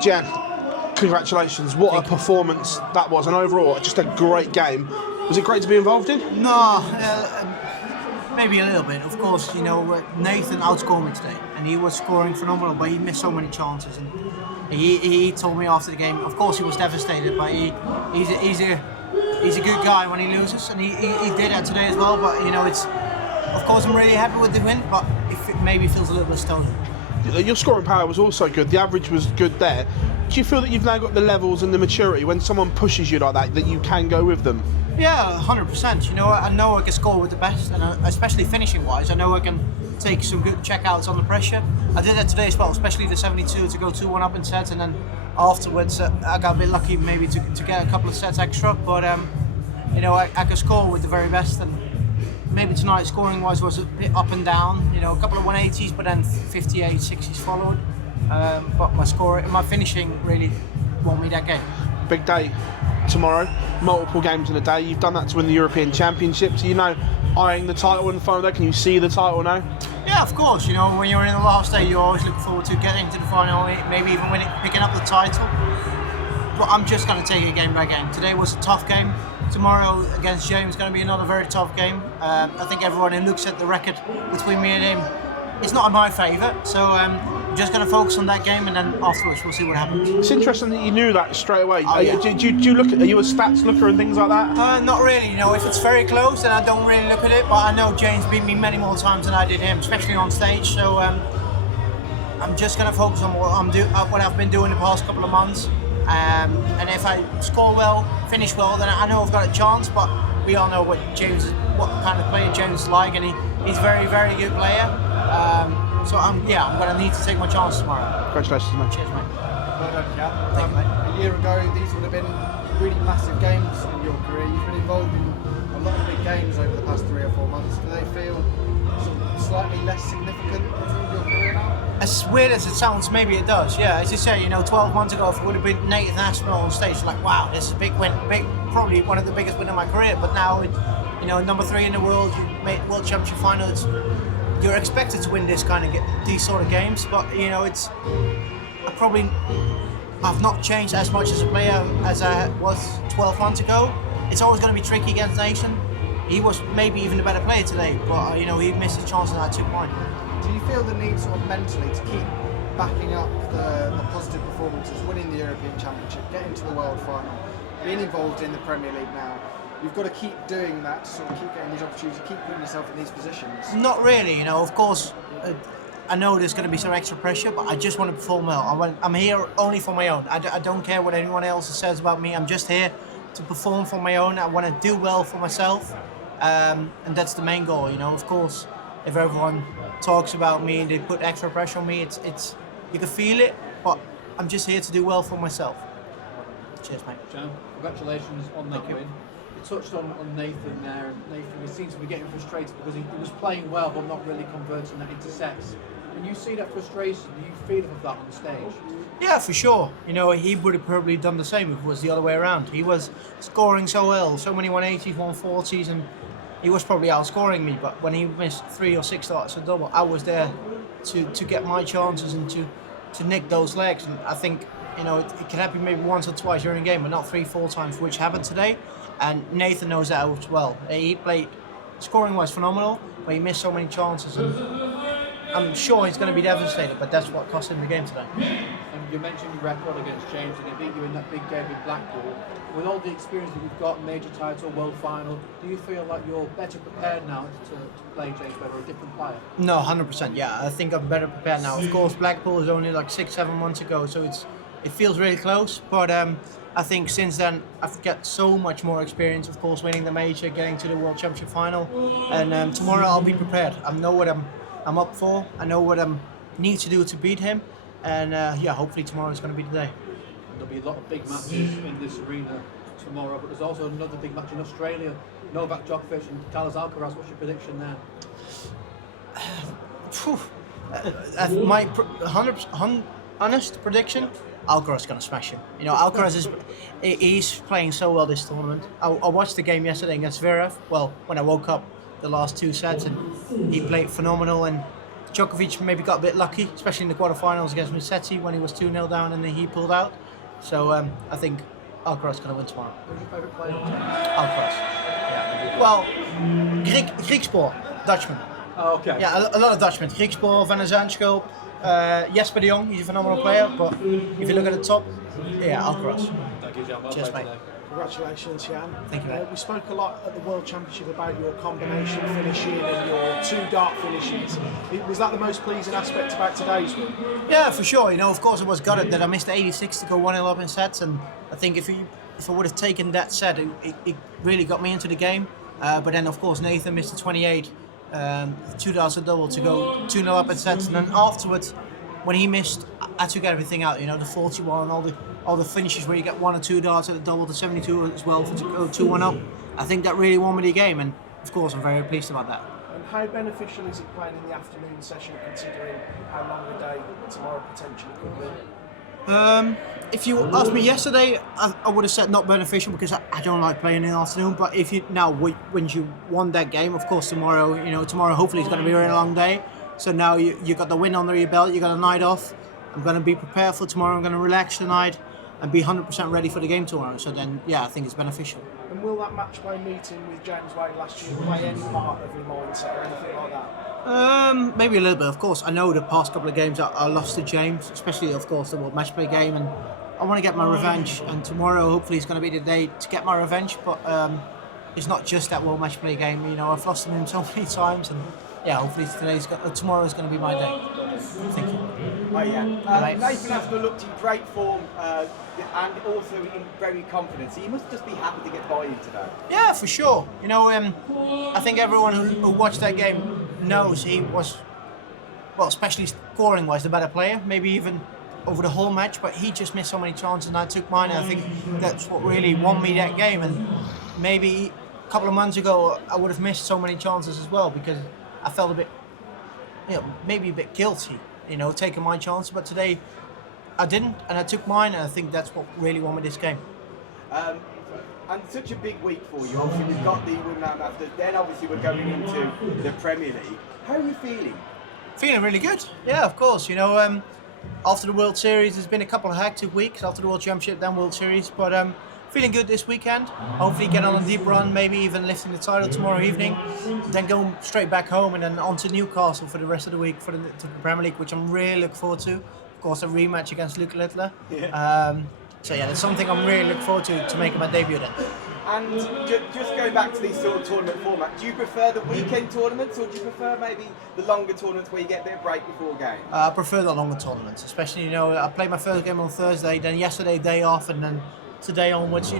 Gian, congratulations. What a performance that was, and overall, just a great game. Was it great to be involved in? No, maybe a little bit. Of course, Nathan outscored me today, and he was scoring phenomenal, but he missed so many chances. And he told me after the game, of course he was devastated, but he's a good guy when he loses, and he did that today as well. But it's, of course, I'm really happy with the win, but it maybe feels a little bit stolen. Your scoring power was also good. The average was good there. Do you feel that you've now got the levels and the maturity when someone pushes you like that you can go with them? Yeah, 100%. I know I can score with the best, and especially finishing-wise, I know I can take some good checkouts under pressure. I did that today as well, especially the 72 to go 2-1 up in sets, and then afterwards I got a bit lucky maybe to get a couple of sets extra. But I can score with the very best, and maybe tonight scoring-wise was a bit up and down. A couple of 180s, but then 58, 60s followed. But my finishing really won me that game. Big day tomorrow, multiple games in a day. You've done that to win the European Championships. Eyeing the title in the final day. Can you see the title now? Yeah, of course. When you're in the last day, you're always looking forward to getting to the final, maybe even picking up the title. But I'm just going to take it game by game. Today was a tough game. Tomorrow against James is going to be another very tough game. I think everyone who looks at the record between me and him, it's not in my favour. So I'm just going to focus on that game, and then afterwards we'll see what happens. It's interesting that you knew that straight away. Oh, yeah. Do you look at? Are you a stats looker and things like that? Not really. If it's very close, then I don't really look at it. But I know James beat me many more times than I did him, especially on stage. So I'm just going to focus on what I've been doing the past couple of months. And if I score well, finish well, then I know I've got a chance. But we all know what kind of player James is like, and he's a very, very good player. So I'm going to need to take my chance tomorrow. Congratulations, mate. Cheers, mate. Well done, Jan. Thank you, mate. A year ago, these would have been really massive games in your career. You've been involved in a lot of big games over the past 3 or 4 months. Do they feel slightly less significant in your career now? As weird as it sounds, maybe it does. Yeah, as you say, 12 months ago, if it would have been Nathan Aspinall on stage, like, wow, this is a big win, probably one of the biggest wins in my career. But now, number 3 in the world, you made World Championship finals. You're expected to win these sort of games, but I've not changed as much as a player as I was 12 months ago. It's always going to be tricky against Nathan. He was maybe even a better player today, but he missed his chance and I took mine. Do you feel the need sort of mentally to keep backing up the positive performances, winning the European Championship, getting to the World Final, being involved in the Premier League now? You've got to keep doing that to sort of keep getting these opportunities, keep putting yourself in these positions. Not really, of course, I know there's going to be some extra pressure, but I just want to perform well. I'm here only for my own. I don't care what anyone else says about me. I'm just here to perform for my own. I want to do well for myself, and that's the main goal. Of course, if everyone talks about me and they put extra pressure on me, it's you can feel it, but I'm just here to do well for myself. Cheers, mate. Gian, congratulations on that win. You touched on Nathan there, and Nathan, he seems to be getting frustrated because he was playing well but not really converting that into sets. When you see that frustration, do you feel of that on stage? Yeah, for sure. He would have probably done the same if it was the other way around. He was scoring so well, so many 180s, 140s, and he was probably outscoring me. But when he missed 3 or 6 starts a double, I was there to get my chances and to nick those legs. And I think it can happen maybe once or twice during a game, but not 3-4 times, which happened today. And Nathan knows that as well. He played, scoring was phenomenal, but he missed so many chances. And I'm sure he's going to be devastated, but that's what cost him the game today. And you mentioned your record against James, and he beat you in that big game with Blackpool. With all the experience that you've got, major title, world final, do you feel like you're better prepared now to play James Webb, or a different player? No, 100%. Yeah, I think I'm better prepared now. Of course, Blackpool is only like 6-7 months ago, so it feels really close. But I think since then I've got so much more experience. Of course, winning the major, getting to the World Championship final, and tomorrow I'll be prepared. I know what I'm up for. I know what I need to do to beat him, and hopefully tomorrow is going to be the day. There'll be a lot of big matches in this arena tomorrow, but there's also another big match in Australia. Novak Djokovic and Carlos Alcaraz. What's your prediction there? My 100% honest prediction: Alcaraz is going to smash him. Alcaraz he's playing so well this tournament. I watched the game yesterday against Zverev. Well, when I woke up, the last 2 sets, and he played phenomenal. And Djokovic maybe got a bit lucky, especially in the quarterfinals against Musetti when he was 2-0 down and then he pulled out. So I think Alcaraz is going to win tomorrow. Who's your favourite player? Alcaraz. Yeah. Well, Griekspoor, Dutchman. Oh, okay. Yeah, a lot of Dutchmen. Griekspoor, Van der Zandschulp, Jesper de Jong, he's a phenomenal player, but if you look at the top, yeah, Alcaraz. Thank you, Gian. Well Cheers, played mate. today. Congratulations, Jan. Thank you, mate. We spoke a lot at the World Championship about your combination finishing and your 2 dart finishes. Was that the most pleasing aspect about today's win? Yeah, for sure. Of course I was gutted that I missed the 86 to go 1-0 up in sets, and I think if I would have taken that set, it really got me into the game. But then, of course, Nathan missed the 28, 2 darts a double to go 2-0 up in sets, and then afterwards, when he missed, I took everything out. The 41 and all the finishes where you get 1 or 2 darts at the double, the 72 as well to go 2-1 up. I think that really won me the game, and of course I'm very pleased about that. And how beneficial is it playing in the afternoon session, considering how long a day tomorrow potentially could be? If you asked me yesterday, I would have said not beneficial because I don't like playing in the afternoon. But if you now when you won that game, of course tomorrow hopefully it's going to be a really long day. So now you got the win under your belt, you got a night off. I'm going to be prepared for tomorrow. I'm going to relax tonight and be 100% ready for the game tomorrow. So then, yeah, I think it's beneficial. And will that match play meeting with James Wade last year play any part of your mindset or anything like that? Maybe a little bit. Of course, I know the past couple of games I lost to James, especially of course the World Match Play game, and I want to get my revenge. And tomorrow, hopefully, is going to be the day to get my revenge. But it's not just that World Match Play game. I've lost to him so many times, and yeah, hopefully tomorrow's going to be my day. Thank you. Oh yeah. Right. Nathan Aspinall looked in great form and also in very confident. So you must just be happy to get by you today. Yeah, for sure. I think everyone who watched that game knows he was, well, especially scoring-wise, the better player. Maybe even over the whole match, but he just missed so many chances, and I took mine. And I think that's what really won me that game. And maybe a couple of months ago, I would have missed so many chances as well because I felt a bit, maybe a bit guilty, taking my chance. But today, I didn't, and I took mine, and I think that's what really won me this game. And such a big week for you. Obviously, we've got the win round after. Then obviously we're going into the Premier League. How are you feeling? Feeling really good. Yeah, of course. After the World Series, there's been a couple of hectic weeks after the World Championship, then World Series. But feeling good this weekend. Hopefully get on a deep run, maybe even lifting the title tomorrow evening. Then go straight back home and then on to Newcastle for the rest of the week to the Premier League, which I'm really looking forward to. Of course, a rematch against Luke Littler. Yeah. So yeah, that's something I'm really looking forward to making my debut then. And just going back to these sort of tournament format, do you prefer the weekend tournaments or do you prefer maybe the longer tournaments where you get a bit of break before a game? I prefer the longer tournaments, especially, I played my first game on Thursday, then yesterday day off, and then today onwards,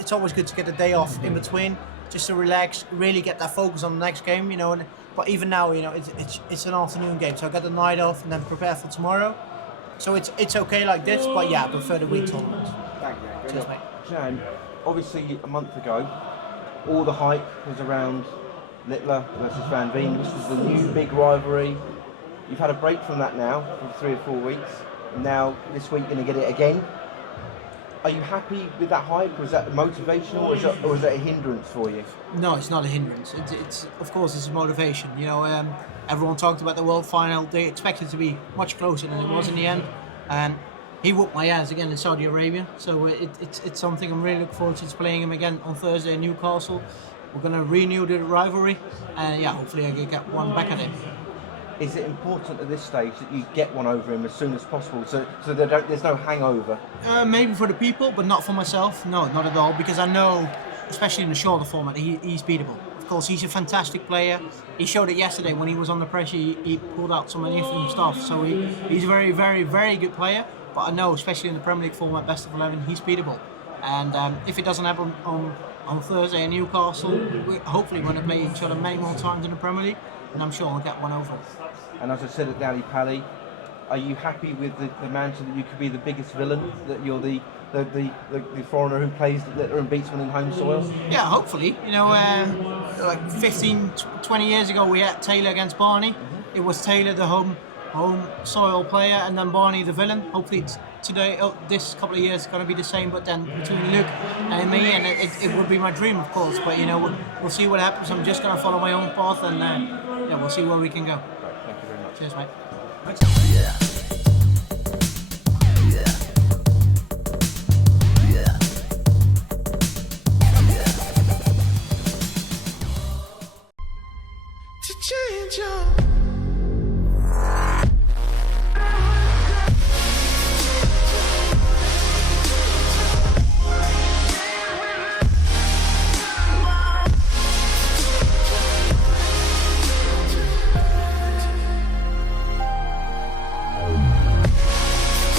it's always good to get a day off in between, just to relax, really get that focus on the next game, but even now, it's an afternoon game, so I got the night off and then prepare for tomorrow. So it's okay like this, but yeah, I prefer the week tournaments. Thank you. Cheers, mate. Jan, obviously a month ago, all the hype was around Littler versus Van Veen. This is the new big rivalry. You've had a break from that now for 3 or 4 weeks. Now, this week, you're going to get it again. Are you happy with that hype? Was that motivational or is that a hindrance for you? No, it's not a hindrance. It's of course, it's a motivation. Everyone talked about the World Final. They expected it to be much closer than it was in the end. And he whooped my ass again in Saudi Arabia. So it's something I'm really looking forward to playing him again on Thursday in Newcastle. We're going to renew the rivalry. And yeah, hopefully I can get one back at him. Is it important at this stage that you get one over him as soon as possible so there's no hangover? Maybe for the people, but not for myself. No, not at all. Because I know, especially in the shorter format, he's beatable. Of course, he's a fantastic player. He showed it yesterday when he was under pressure. He pulled out some magnificent stuff. So he's a very, very, very good player. But I know, especially in the Premier League format, best of 11, he's beatable. And if it doesn't happen on Thursday in Newcastle, hopefully we're going to play each other many more times in the Premier League. And I'm sure I'll get one over. And as I said at Dally Pally, are you happy with the mantle that you could be the biggest villain, that you're the foreigner who plays Littler and beats one in home soil? Yeah, hopefully. Like 15, 20 years ago we had Taylor against Barney. It was Taylor the home soil player and then Barney the villain. Hopefully today, this couple of years is going to be the same, but then between Luke and me, and it would be my dream, of course. But we'll see what happens. I'm just going to follow my own path and we'll see where we can go. Thank you very much. Cheers, mate. To change your